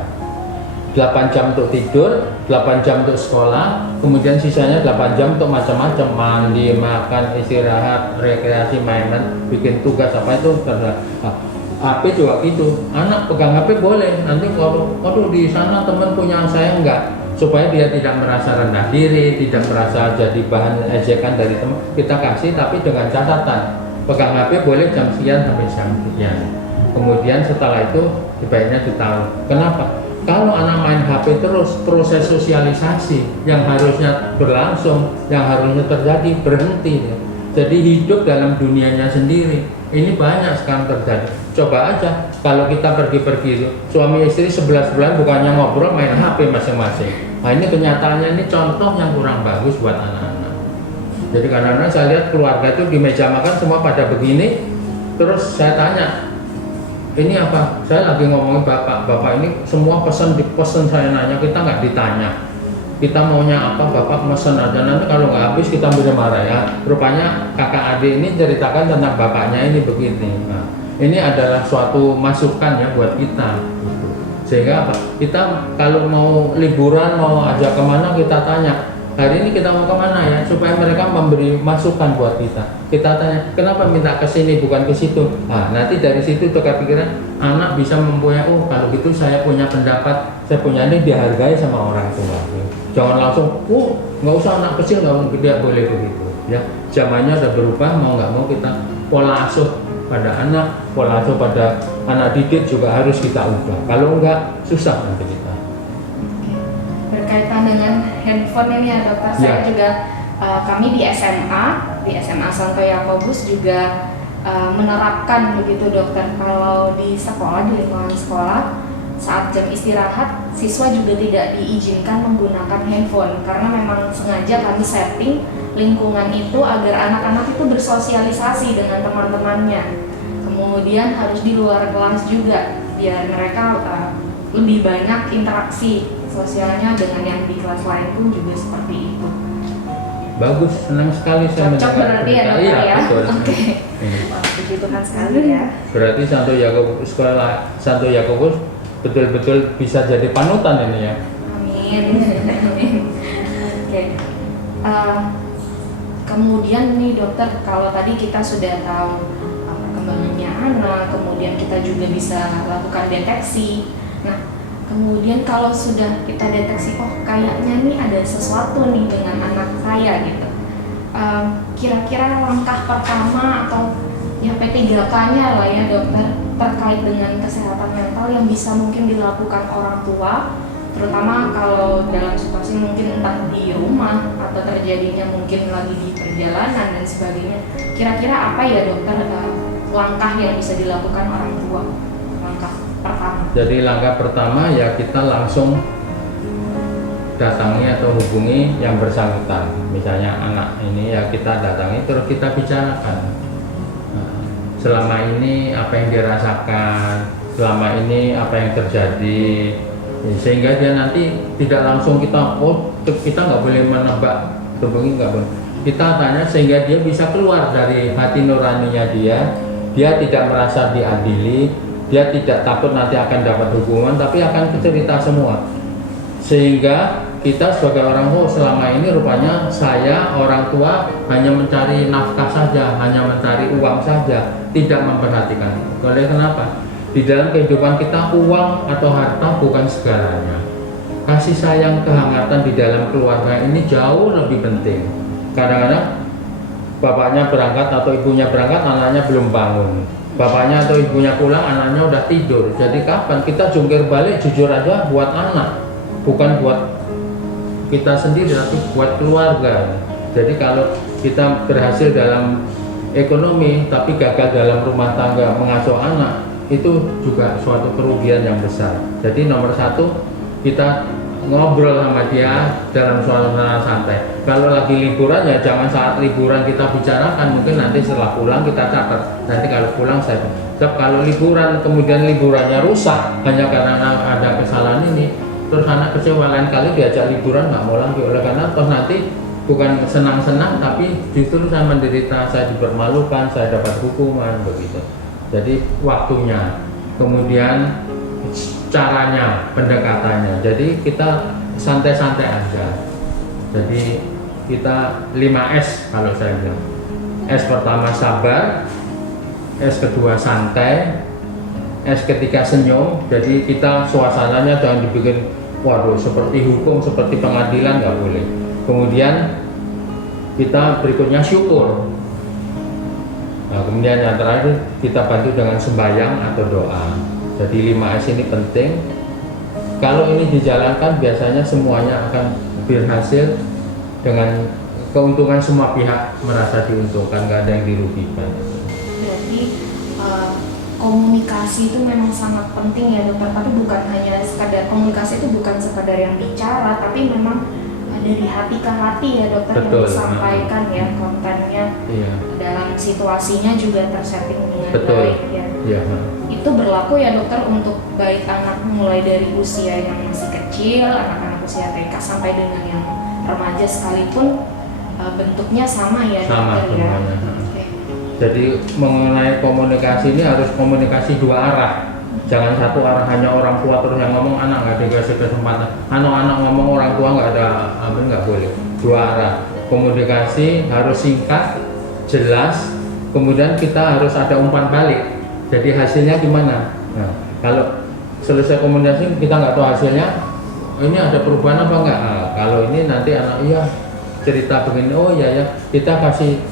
8 jam untuk tidur, 8 jam untuk sekolah, kemudian sisanya 8 jam untuk macam-macam, mandi, makan, istirahat, rekreasi, mainan, bikin tugas apa itu terserah. HP juga gitu, anak pegang HP boleh, nanti kalau di sana teman punya saya enggak, supaya dia tidak merasa rendah diri, tidak merasa jadi bahan ejekan dari teman, kita kasih tapi dengan catatan, pegang HP boleh jam sekian sampai jam sekian. Kemudian setelah itu sebaiknya ditaruh. Kenapa? Kalau anak main HP terus, proses sosialisasi yang harusnya berlangsung, yang harusnya terjadi berhenti. Jadi hidup dalam dunianya sendiri. Ini banyak sekarang terjadi. Coba aja kalau kita pergi-pergi, suami istri 11 bulan bukannya ngobrol, main HP masing-masing. Nah ini kenyataannya, ini contoh yang kurang bagus buat anak-anak. Jadi kadang-kadang saya lihat keluarga itu di meja makan semua pada begini, terus saya tanya, ini apa? Saya lagi ngomongin bapak ini semua pesan saya nanya, kita nggak ditanya. Kita maunya apa, bapak pesan aja, nanti kalau nggak habis kita marah ya. Rupanya kakak adik ini ceritakan tentang bapaknya ini begini. Nah, ini adalah suatu masukan ya buat kita. Sehingga apa? Kita kalau mau liburan, mau ajak kemana, kita tanya, hari ini kita mau kemana ya, supaya mereka memberi masukan buat kita. Kita tanya, kenapa minta ke sini bukan ke situ? Nah, nanti dari situ tukar pikiran, anak bisa mempunyai, oh kalau gitu saya punya pendapat, saya punya ini dihargai sama orang tua. Jangan langsung, nggak usah anak kecil nggak boleh begitu. Ya, zamannya udah berubah, mau nggak mau kita pola asuh pada anak, pola asuh pada anak didik juga harus kita ubah. Kalau nggak, susah nanti kita. Berkaitan dengan handphone ini ya dokter, saya juga kami di SMA Santo Yakobus juga menerapkan begitu dokter, kalau di sekolah, di lingkungan sekolah saat jam istirahat siswa juga tidak diizinkan menggunakan handphone karena memang sengaja kami setting lingkungan itu agar anak-anak itu bersosialisasi dengan teman-temannya. Kemudian harus di luar kelas juga biar mereka lebih banyak interaksi sosialnya dengan yang di kelas lain pun juga seperti itu. Bagus, senang sekali saya cocok berarti ya dokter ya. Oke. Puji Tuhan sekali ya. Berarti sekolah Santo Yakobus betul-betul bisa jadi panutan ini ya. Amin. Amin. Oke. Kemudian nih dokter, kalau tadi kita sudah tahu perkembangannya anak, kemudian kita juga bisa lakukan deteksi. Nah, kemudian kalau sudah kita deteksi, oh kayaknya nih ada sesuatu nih dengan anak saya gitu. Kira-kira langkah pertama atau ya P3K-nya lah ya dokter terkait dengan kesehatan mental yang bisa mungkin dilakukan orang tua, terutama kalau dalam situasi mungkin entah di rumah atau terjadinya mungkin lagi di perjalanan dan sebagainya. Kira-kira apa ya dokter langkah yang bisa dilakukan orang tua? pertama? Jadi langkah pertama ya kita langsung datangi atau hubungi yang bersangkutan. Misalnya anak ini ya kita datangi terus kita bicarakan. Nah, selama ini apa yang dirasakan, selama ini apa yang terjadi, sehingga dia nanti tidak langsung kita nggak boleh menebak, hubungi nggak boleh. Kita tanya sehingga dia bisa keluar dari hati nuraninya dia tidak merasa diadili, dia tidak takut nanti akan dapat hukuman, tapi akan cerita semua. Sehingga kita sebagai orang tua selama ini rupanya saya orang tua hanya mencari nafkah saja, hanya mencari uang saja, tidak memperhatikan. Oleh kenapa? Di dalam kehidupan kita uang atau harta bukan segalanya. Kasih sayang, kehangatan di dalam keluarga ini jauh lebih penting. Kadang-kadang bapaknya berangkat atau ibunya berangkat, anaknya belum bangun. Bapaknya atau ibunya pulang, anaknya udah tidur. Jadi kapan kita jungkir balik, jujur aja buat anak, bukan buat kita sendiri, tapi buat keluarga. Jadi kalau kita berhasil dalam ekonomi, tapi gagal dalam rumah tangga mengasuh anak, itu juga suatu kerugian yang besar. Jadi nomor satu, kita ngobrol sama dia dalam suasana santai. Kalau lagi liburan ya jangan saat liburan kita bicarakan, mungkin nanti setelah pulang kita catat. Nanti kalau pulang saya kalau liburan kemudian liburannya rusak hanya karena ada kesalahan ini, terus anak kecewa, lain kali diajak liburan nggak mau lagi. Oleh karena toh nanti bukan senang-senang tapi justru saya menderita, saya dipermalukan, saya dapat hukuman begitu. Jadi waktunya, kemudian caranya, pendekatannya. Jadi kita santai-santai aja. Jadi kita 5S kalau saya bilang. S pertama sabar, S kedua santai, S ketiga senyum. Jadi kita suasananya jangan dibikin waduh seperti hukum, seperti pengadilan, nggak boleh. Kemudian kita berikutnya syukur. Nah, kemudian yang terakhir kita bantu dengan sembahyang atau doa. Jadi 5S ini penting. Kalau ini dijalankan biasanya semuanya akan berhasil dengan keuntungan semua pihak merasa diuntungkan, nggak ada yang dirugikan. Berarti komunikasi itu memang sangat penting ya dokter, tapi bukan hanya sekadar komunikasi, itu bukan sekadar yang bicara, tapi memang dari hati ke hati ya dokter. Betul, yang disampaikan ya kontennya. Iya. Dalam situasinya juga tersetting dengan Betul. baik ya. Iya. Itu berlaku ya dokter untuk baik anak mulai dari usia yang masih kecil, anak-anak usia TK sampai dengan yang remaja sekalipun, bentuknya sama ya Sama dokter ya. semuanya. Oke. Jadi mengenai komunikasi ini harus komunikasi dua arah. Jangan satu arah, hanya orang tua terus yang ngomong, anak nggak dikasih kesempatan. Anak-anak ngomong, orang tua nggak ada, nggak boleh. Dua arah. Komunikasi harus singkat, jelas. Kemudian kita harus ada umpan balik. Jadi hasilnya gimana? Nah, kalau selesai komunikasi kita nggak tahu hasilnya, ini ada perubahan apa enggak? Nah, kalau ini nanti anak iya cerita begini, oh iya ya, kita kasih.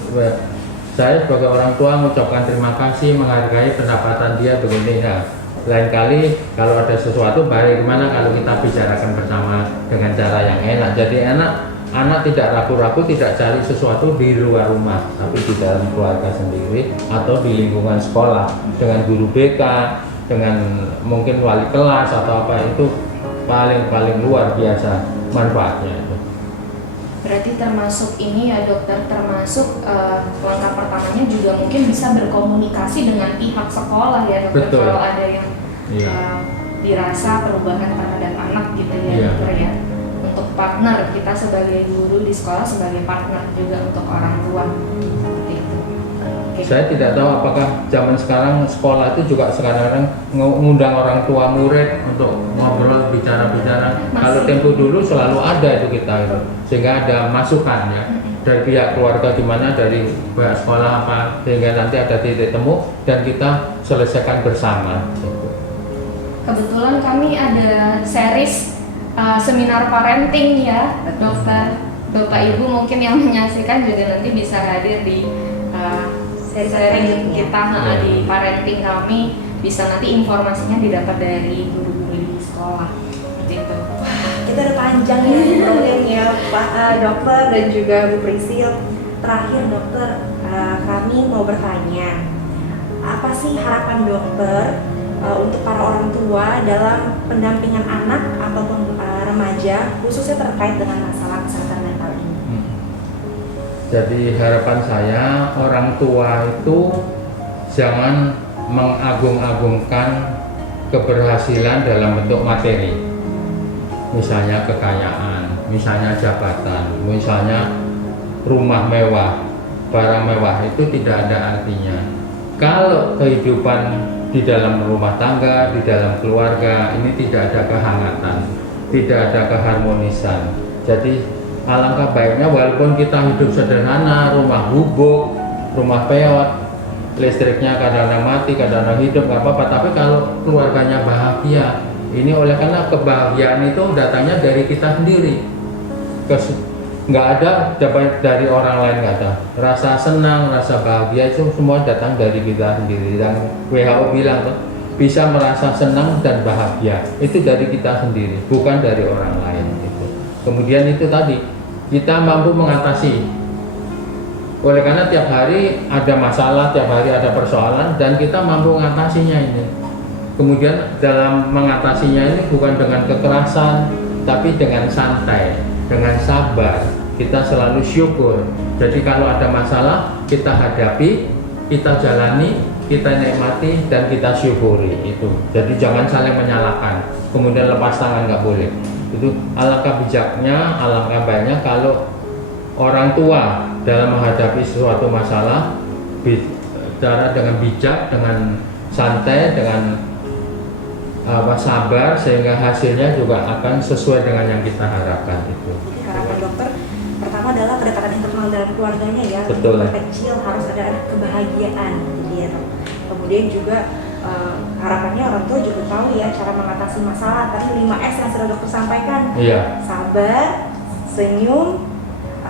Saya sebagai orang tua mengucapkan terima kasih, menghargai pendapatan dia begini. Nah, lain kali kalau ada sesuatu baik gimana kalau kita bicarakan bersama dengan cara yang enak. Jadi anak tidak ragu-ragu, tidak cari sesuatu di luar rumah, tapi di dalam keluarga sendiri atau di lingkungan sekolah dengan guru BK, dengan mungkin wali kelas atau apa, itu paling luar biasa manfaatnya itu. Berarti termasuk ini ya dokter, termasuk langkah pertamanya juga mungkin bisa berkomunikasi dengan pihak sekolah ya dokter. Betul. Kalau ada yang dirasa perubahan terhadap anak gitu ya dokter ya. Untuk partner, kita sebagai guru di sekolah sebagai partner juga untuk orang tua seperti itu. Okay. Saya tidak tahu apakah zaman sekarang sekolah itu juga sekarang ngundang orang tua murid untuk ngobrol, bicara-bicara. Kalau tempo dulu selalu ada itu kita itu, sehingga ada masukan ya dari pihak keluarga gimana, dari pihak sekolah apa, sehingga nanti ada titik temu dan kita selesaikan bersama. Kebetulan kami ada series seminar parenting ya dokter. Bapak Ibu mungkin yang menyaksikan juga nanti bisa hadir di seri kita di parenting kami, bisa nanti informasinya didapat dari guru-guru di sekolah gitu. Kita udah panjang ya programnya Pak Dokter dan juga Bu Prisil. Terakhir dokter, kami mau bertanya, apa sih harapan dokter untuk para orang tua dalam pendampingan anak ataupun remaja khususnya terkait dengan masalah kesehatan mental ini? Jadi harapan saya orang tua itu jangan mengagung-agungkan keberhasilan dalam bentuk materi, misalnya kekayaan, misalnya jabatan, misalnya rumah mewah, barang mewah, itu tidak ada artinya kalau kehidupan di dalam rumah tangga, di dalam keluarga ini tidak ada kehangatan, tidak ada keharmonisan. Jadi alangkah baiknya walaupun kita hidup sederhana, rumah gubuk, rumah peot, listriknya kadang-kadang mati, kadang-kadang hidup, nggak apa-apa, tapi kalau keluarganya bahagia, ini oleh karena kebahagiaan itu datangnya dari kita sendiri, nggak ada dari orang lain, nggak ada. Rasa senang, rasa bahagia itu semua datang dari kita sendiri. Dan WHO bilang tuh, bisa merasa senang dan bahagia itu dari kita sendiri, bukan dari orang lain. Gitu. Kemudian itu tadi kita mampu mengatasi. Oleh karena tiap hari ada masalah, tiap hari ada persoalan, dan kita mampu mengatasinya ini. Kemudian dalam mengatasinya ini bukan dengan kekerasan, tapi dengan santai, dengan sabar, kita selalu syukur. Jadi kalau ada masalah, kita hadapi, kita jalani, kita nikmati, dan kita syukuri itu. Jadi jangan saling menyalahkan, kemudian lepas tangan, nggak boleh. Itu alangkah bijaknya, alangkah baiknya kalau orang tua dalam menghadapi suatu masalah bicara dengan bijak, dengan santai, dengan sabar, sehingga hasilnya juga akan sesuai dengan yang kita harapkan itu. Harapan dokter pertama adalah kedekatan internal dalam keluarganya ya. Betul. Kecil harus ada kebahagiaan gitu ya. Kemudian juga harapannya orang tua juga tahu ya cara mengatasi masalah. Tadi 5S yang sudah dokter sampaikan. Iya. Sabar, senyum,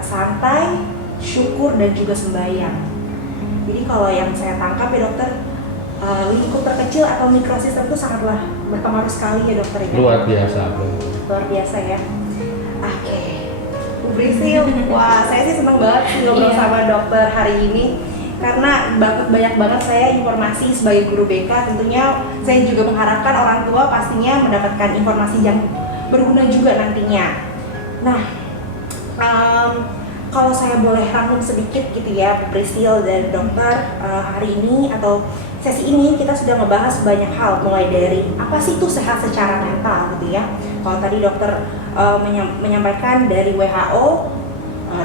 santai, syukur, dan juga sembahyang. Jadi kalau yang saya tangkap ya dokter, lingkup terkecil atau mikrosistem itu sangatlah berpengaruh sekali ya dokter ya. Luar biasa, Bu. Luar biasa ya. Oke, Bu Prisil, wah saya sih senang banget sih ngobrol Iya. sama dokter hari ini karena banyak banget saya informasi sebagai guru BK. Tentunya saya juga mengharapkan orang tua pastinya mendapatkan informasi yang berguna juga nantinya. Nah, kalau saya boleh rangkum sedikit gitu ya, Bu Prisil dan dokter, hari ini atau sesi ini kita sudah membahas banyak hal, mulai dari apa sih itu sehat secara mental gitu ya. Kalau tadi dokter menyampaikan dari WHO,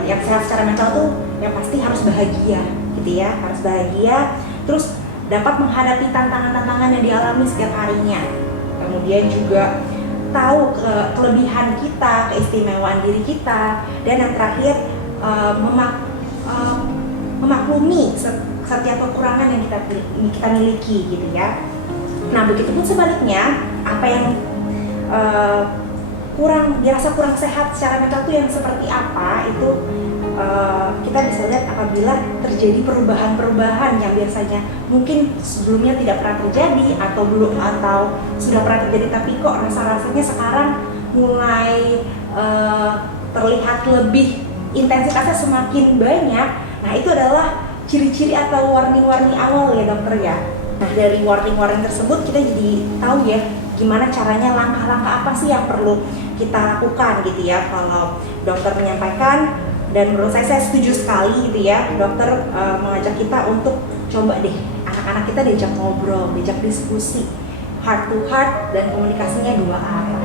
yang sehat secara mental tuh yang pasti harus bahagia gitu ya, harus bahagia, terus dapat menghadapi tantangan-tantangan yang dialami setiap harinya. Kemudian juga tahu kelebihan kita, keistimewaan diri kita, dan yang terakhir memaklumi setiap kekurangan yang kita miliki gitu ya. Nah, begitupun sebaliknya, apa yang dirasa kurang sehat secara mental itu yang seperti apa, itu kita bisa lihat apabila terjadi perubahan-perubahan yang biasanya mungkin sebelumnya tidak pernah terjadi atau sudah pernah terjadi tapi kok rasa-rasanya sekarang mulai terlihat lebih, intensitasnya semakin banyak. Nah, itu adalah ciri-ciri atau warning-warning awal ya dokter ya. Nah, dari warning-warning tersebut kita jadi tahu ya gimana caranya, langkah-langkah apa sih yang perlu kita lakukan gitu ya. Kalau dokter menyampaikan, dan menurut saya setuju sekali gitu ya, dokter mengajak kita untuk coba deh anak-anak kita diajak ngobrol, diajak diskusi, heart to heart, dan komunikasinya 2 arah.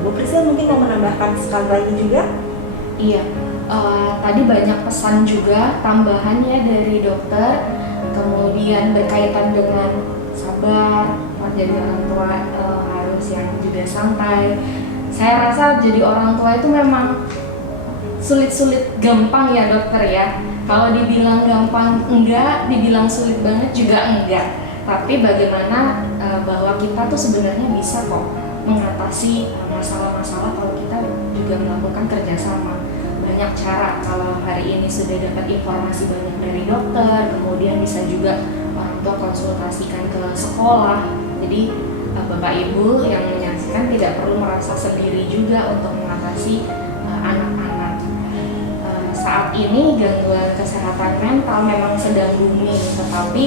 Bu Prisil mungkin mau menambahkan sekali lagi juga? Iya, tadi banyak pesan juga tambahannya dari dokter, kemudian berkaitan dengan sabar, jadi orang tua harus yang juga santai. Saya rasa jadi orang tua itu memang sulit-sulit gampang ya dokter ya. Kalau dibilang gampang enggak, dibilang sulit banget juga enggak. Tapi bagaimana bahwa kita tuh sebenarnya bisa kok mengatasi masalah-masalah kalau kita juga melakukan kerjasama. Banyak cara, kalau hari ini sudah dapat informasi banyak dari dokter, kemudian bisa juga orang tua konsultasikan ke sekolah. Jadi Bapak Ibu yang menyaksikan tidak perlu merasa sendiri juga untuk mengatasi anak-anak. Saat ini gangguan kesehatan mental memang sedang booming, tetapi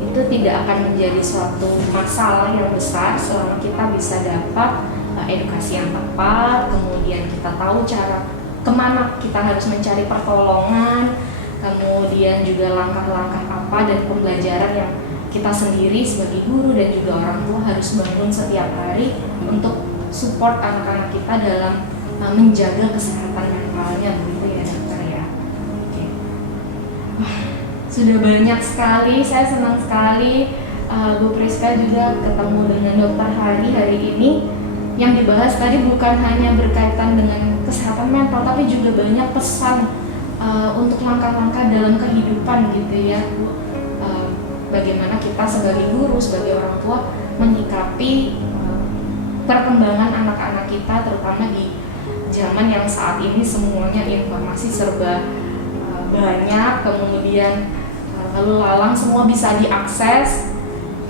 itu itu tidak akan menjadi suatu masalah yang besar selama kita bisa dapat edukasi yang tepat, kemudian kita tahu cara kemana kita harus mencari pertolongan, kemudian juga langkah-langkah apa dan pembelajaran yang kita sendiri sebagai guru dan juga orang tua harus bangun setiap hari untuk support anak-anak kita dalam menjaga kesehatan mentalnya, begitu ya dokter ya. Oke. Wah, sudah banyak sekali, saya senang sekali Bu Priska juga ketemu dengan Dokter Hari hari ini. Yang dibahas tadi bukan hanya berkaitan dengan kesehatan mental, tapi juga banyak pesan untuk langkah-langkah dalam kehidupan gitu ya Bu. Bagaimana kita sebagai guru, sebagai orang tua menyikapi perkembangan anak-anak kita, terutama di zaman yang saat ini semuanya informasi serba banyak, kemudian lalu lalang semua bisa diakses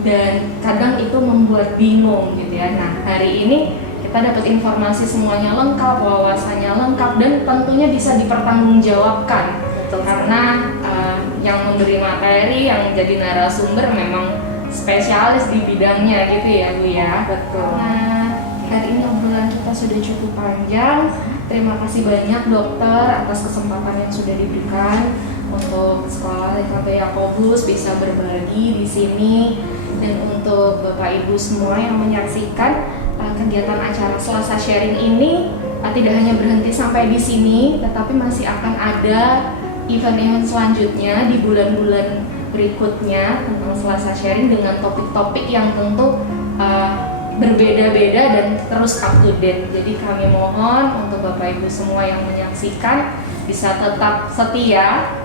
dan kadang itu membuat bingung gitu ya. Nah, hari ini kita dapat informasi semuanya lengkap, wawasannya lengkap dan tentunya bisa dipertanggungjawabkan. Betul. Karena yang memberi materi, yang jadi narasumber memang spesialis di bidangnya gitu ya Bu ya. Betul. Nah, hari ini obrolan kita sudah cukup panjang. Terima kasih banyak dokter atas kesempatan yang sudah diberikan untuk sekolah SMP Yakobus bisa berbagi di sini, dan untuk Bapak Ibu semua yang menyaksikan kegiatan acara Selasa Sharing ini tidak hanya berhenti sampai di sini, tetapi masih akan ada event-event selanjutnya di bulan-bulan berikutnya tentang Selasa Sharing dengan topik-topik yang tentu berbeda-beda dan terus up to date. Jadi kami mohon untuk Bapak Ibu semua yang menyaksikan bisa tetap setia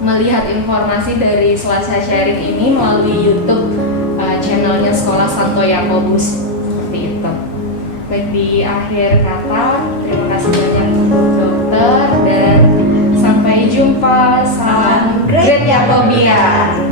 melihat informasi dari Selasa Sharing ini melalui YouTube channelnya Sekolah Santo Yakobus, seperti itu. Baik, di akhir kata terima kasih banyak untuk dokter dan sampai jumpa. Salam Great Yakobian.